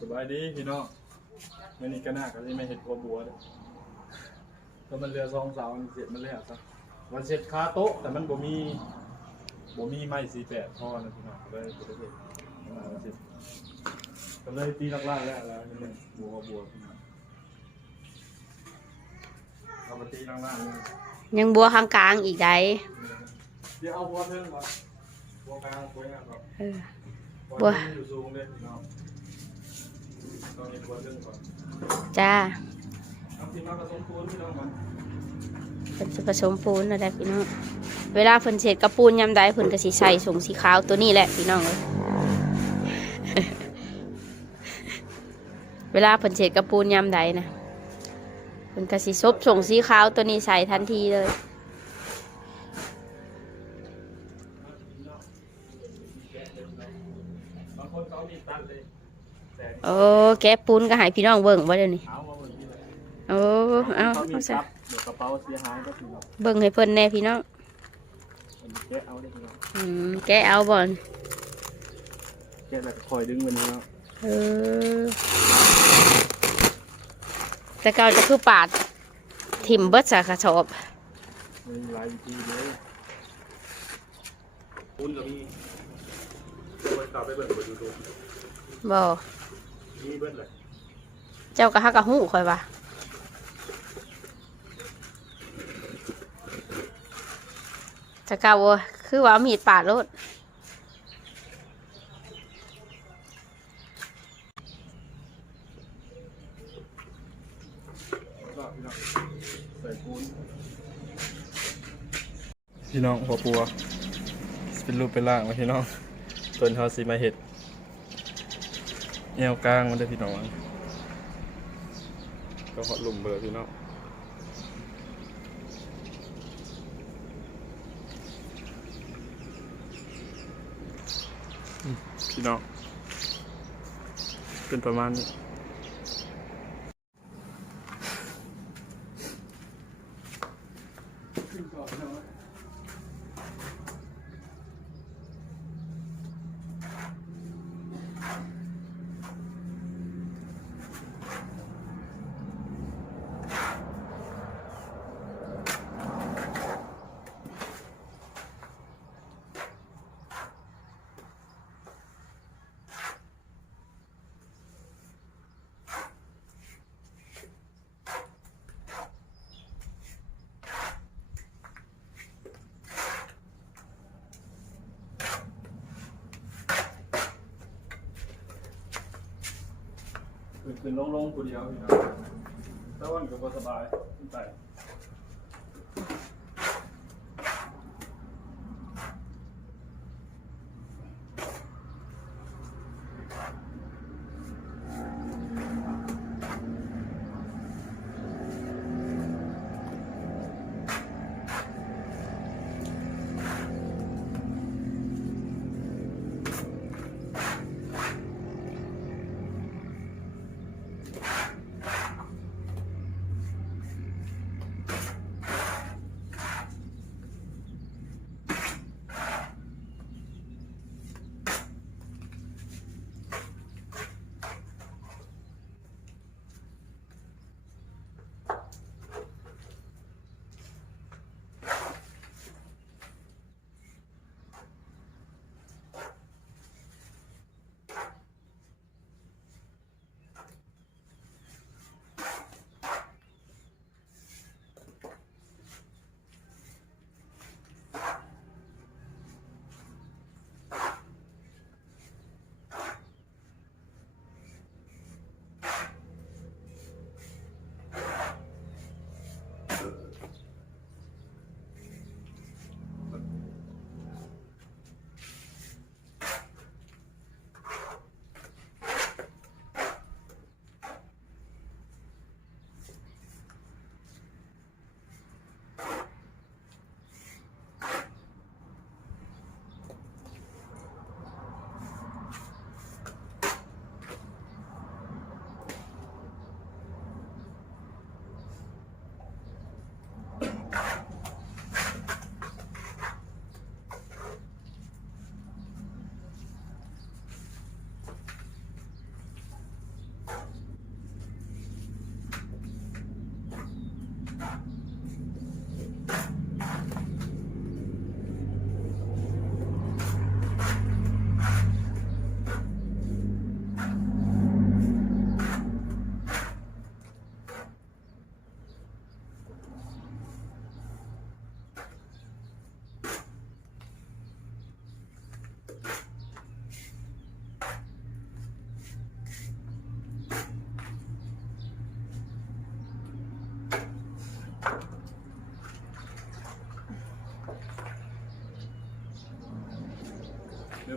สบายดีพี่น้องมื่อนี้ก็น่าก็จะไม่เห็นหัวบัวเลยก็มันเรือซองเสามันเสร็จมันแล้วซะวันเสร็จคาโต๊ะแต่มันบ่มีบ่มีไม้สีแปดพอนะพี่น้องก็เลยบ่ได้เห็นมาวันเสร็จก็เลยตีลักล่าแล้วแล้วนี่มันบัวบัวพี่น้องเอามาตีลักล่าเลยยังบัวข้างกลางอีกได้เดี๋ยวเอาบัวเพิ่มก่อนบัวกลางบัวงามก่อนเออบับัววอยู่สูงเลยพี่น้อง จ้าเอาที่มาผสมปูนพี่น้องก่อนเพิ่นจะผสมปูนอะไรพี่น้อง เวลาเพิ่นเสร็จกระปูนยำได้เพิ่นก็สิใส่สงสีขาวตัวนี้แหละพี่น้องเอ้ยเวลาเพิ่นเสร็จกระปูนยำได้นะเพิ่นก็สิซบสงสีขาวตัวนี้ใส่ทันทีเลย อ้แกะปูนก็ให้พี่น้องเบิ่งบ่เดี๋ยวนี้เอามาเหมือนที่เลยโอ้เอาเขามีเอาซะซับเดี๋ยวกระเป๋าเสียหายก็คือเราเบิ่งให้เพิ่นแน่พี่น้องแกะเอาได้พี่น้องอืมแกะเอาบ่อนแกะแล้วก็คอยดึงมันนี้เนาะเออแต่เก่าจะคือปาดถิ่มเบิดสากระสอบมันมีหลายวิธีเลยปูนก็มีเอาไปต่อไปเบิ่งไปดูดูบ่ มีเบิ่งเลยเจ้ากะฮักกะหู้ข่อยว่าแต่เก่าบ่คือว่าเอามีดปาดโลดแล้วก็พี่น้องใส่ปูนพี่น้องหัวปัวเป็นรูปเป็นร่างมาพี่น้องต้นเขาสีมาเห็ด แนวกลางมันได้อพี่น้องก็หอดหลุมเบอร์พี่น้องพี่น้องเป็นประมาณนี้ ขึ้นขึ้นลงลงกูเดียวพี่น้องแต่วันก็บ่สบายขึ้นไป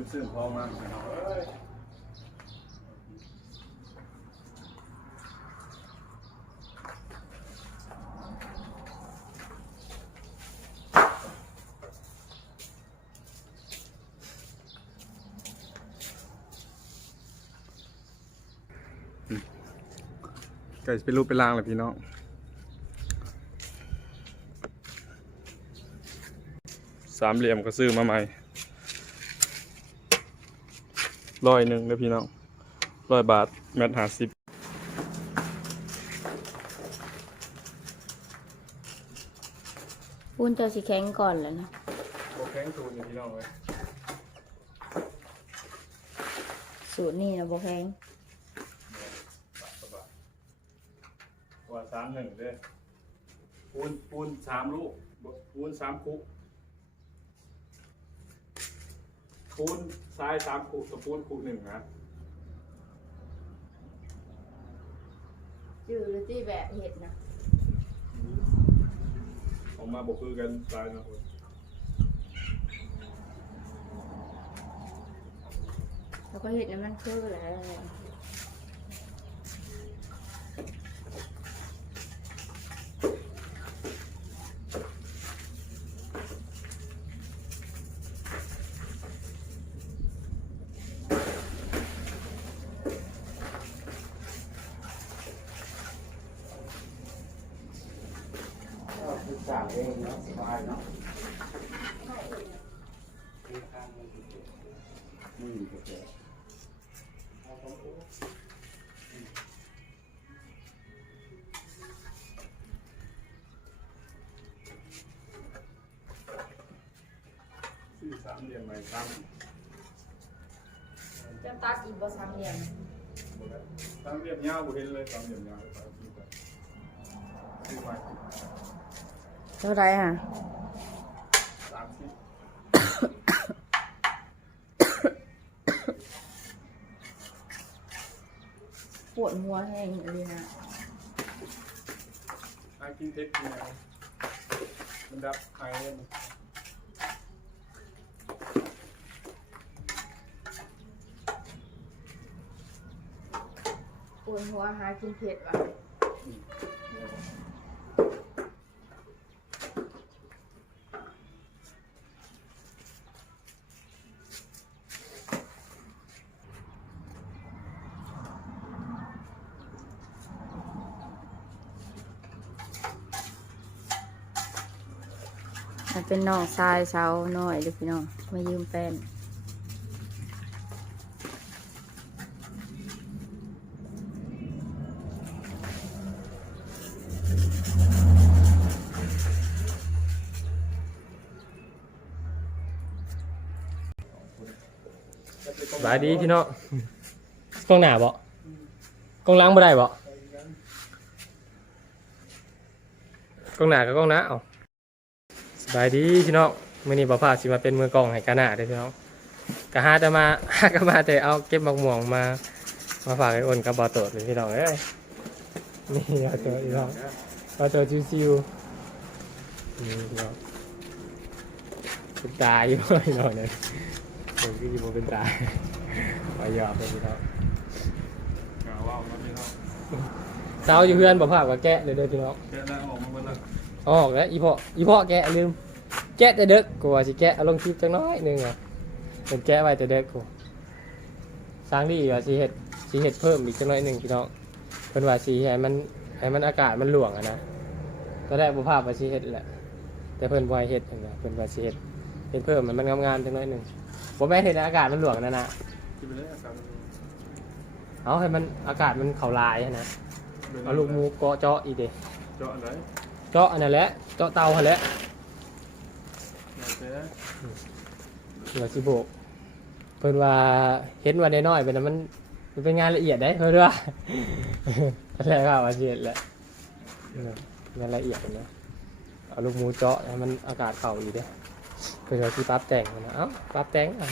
มซื้อทองมาพี่น้องเอ้ยไก่เป็นรูปเป็นร่างเลยพี่น้องสามเหลี่ยมก็ซื้อมาใหม่ ร้อยหนึ่งเลยพี่น้องร้อยบาท แมทหาสิบปูนเจ้าสิแข็งก่อนแล้วนะโอแข็งตูนพี่น้องเลยสูตรนี่นะบ่แข็งว่าสามหนึ่งเด้อปูนปูนสามลูกปูนสามคุก ปูนทรายสามคุกกับปูนคุกหนึ่งนะจือหรือที่แบบเห็ดนะออกมาบอกคือกันทรายนะคนแล้วก็เห็ดน้ำมันคือแล้วศึกษาเองเนาะ สบายเนาะอืมโอเคซื้อสามเหลี่ยมใหม่สามจะตัดอีกบ่สามเหลี่ยมสามเหลี่ยมยาวบ่เห็นเลยสามเหลี่ยมยาวไปซื้อไปซื้อไป เท่าไรฮะ สามสิบ ปวดหัวแห้งเลยนะไอ้กินเท็กเนี่ยมันดับไอ้เนี่ยมันปวดหัวหากินเผ็ดว่ะ เป็นน้องทรายเสาหน่อยเด้อพี่น้องมายืมแป้นสบายดีพี่น้องกล้องหน้าบ่กล้องหล้างบ่ได้บ่กล้องหน้ากับกล้องหน้าเอา บายดีพี่น้องมื้อนี้บ่พาสิมาเป็นมือกล้องให้กาหน้าเด้อพี่น้องก็หาแต่มาหาก็มาแต่เอาเก็บมะม่วงมา มาฝากไอ้อ้นกับบ่อโตดเลยพี่น้องเอ้ยนี่เอาตัวพี่น้องเอาตัวซิวๆนี่พี่น้องเป็นตาอยู่พี่น้องเนี่ยผมก็ยิงเป็นตาไปหยอกกันพี่น้องกาว่าวมาพี่น้องเช้าอยู่เพื่อนบอกภาพกับแกะเลยเด้อพี่น้องแกะแล้วออกมาเมื่อไหร่ออกแล้วอีพ่ออีพ่อแกะลืม แกะแต่เด็กกูว่าสิแกะเอาลงคลิปจังน้อยหนึงอะเป็นแกะไว้แต่เด็กกูสร้างดีว่าสิเฮ็ดสิเฮ็ดเพิ่มอีกจังน้อยหนึงพี่น้องเพิ่นว่าสิให้มันให้มันอากาศมันหลวงอะนะก็ได้บ่ภาพว่าสิเฮ็ดแหละแต่เพิ่นบ่ให้เฮ็ดนั่นน่ะเพิ่นว่าสิเฮ็ดเฮ็ดเพิ่มให้มันงามๆจังน้อยหนึงบ่แม่นเฮ็ดให้อากาศมันหลวงนั่นน่ะที่ไปเลยอาการเอาให้มันอากาศมันเข้าลายอะนะเอาลูกหมูเกาะเจาะอีกเด้เจาะอะไรเจาะอันนั้นแหละเจาะเตาหันแหละ เจ๊เหลือสิโบกเพิ่นว่าเห็นว่าน้อยๆเป็นนะมันมันเป็นงานละเอียดได้เพิ่นว่าอะไรว่าว่าละเอียดแหละเอองานละเอียดนะเอาลูกหมูเจาะให้มันอากาศเข้าอีกเด้เพิ่นว่าสิปรับแต่งนะเอ้าปรับแต่งอะ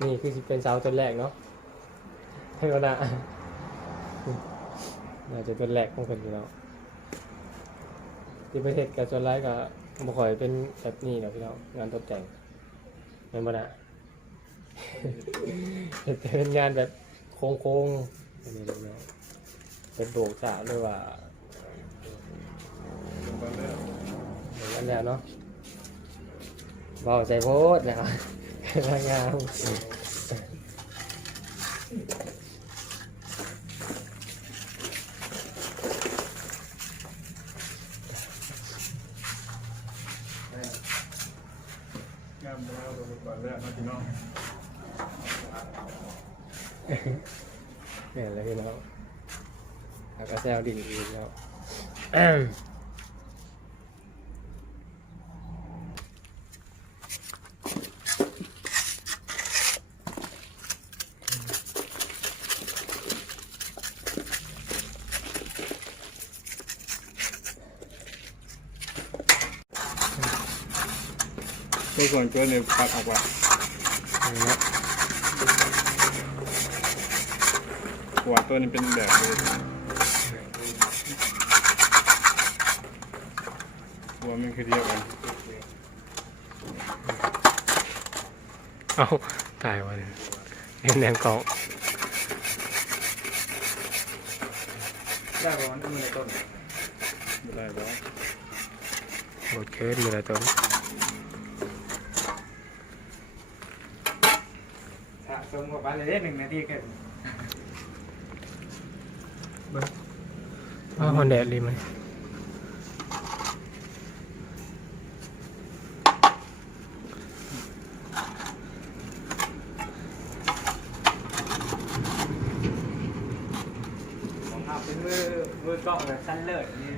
นี่คือสิเป็นเสาต้นแรกเนาะให้ก็นะน่าจะต้นแรกของเพิ่นอยู่แล้ว ที่ประเทศกับส่วนไรกับบ่ค่อยเป็นแบบนี้เนาะพี่น้องงานตกแต่งแม่นบ่น่ะเป็นงานแบบโค้งๆอันนี้เนาะเป็นโบกสาวหรือว่าเป็นตอนแรกอย่างนั้นแล้วเนาะเบาใจโพดนะครับงาม งามแล้วเป็นตอนแรกนะพี่น้องเนี่ยเลยพี่น้องแล้วก็แซวดิ่งอีกแล้ว ตัวส่วนเกินเนี่ยปัดออกว่านี่เนาะหัวตัวนี้เป็นแบบเลยหัวมันคือเดียวกันเอาตายวันเห็นแนงกองได้ร้อนมือต้นไม่ได้แล้วหมดเคิร์ดมือละต้น สะสมกับอะไรได้หนึ่งนาทีเกินว่าฮอนแดดรีมันของเราเป็นมือมือกล้องแบบสั้นเลิศนี่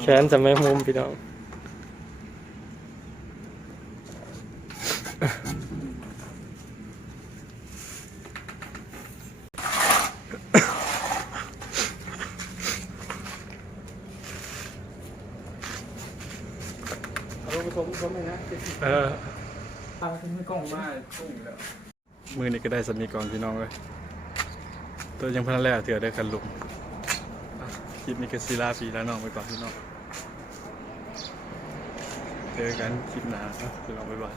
แขนจะไม่มุมพี่น้อง เอาไปชมคมเลยนะเออตาเป็นมือกล้องมาตุ้งแล้วมือนี่ก็ได้สมีกองพี่น้องเลยตัวยังพันแรกเถื่อได้กันลุมคลิปนี้ก็ซีลาปีแล้วน้องไปก่อนพี่น้องเจอกันคลิปหน้าพี่น้องบ๊ายบาย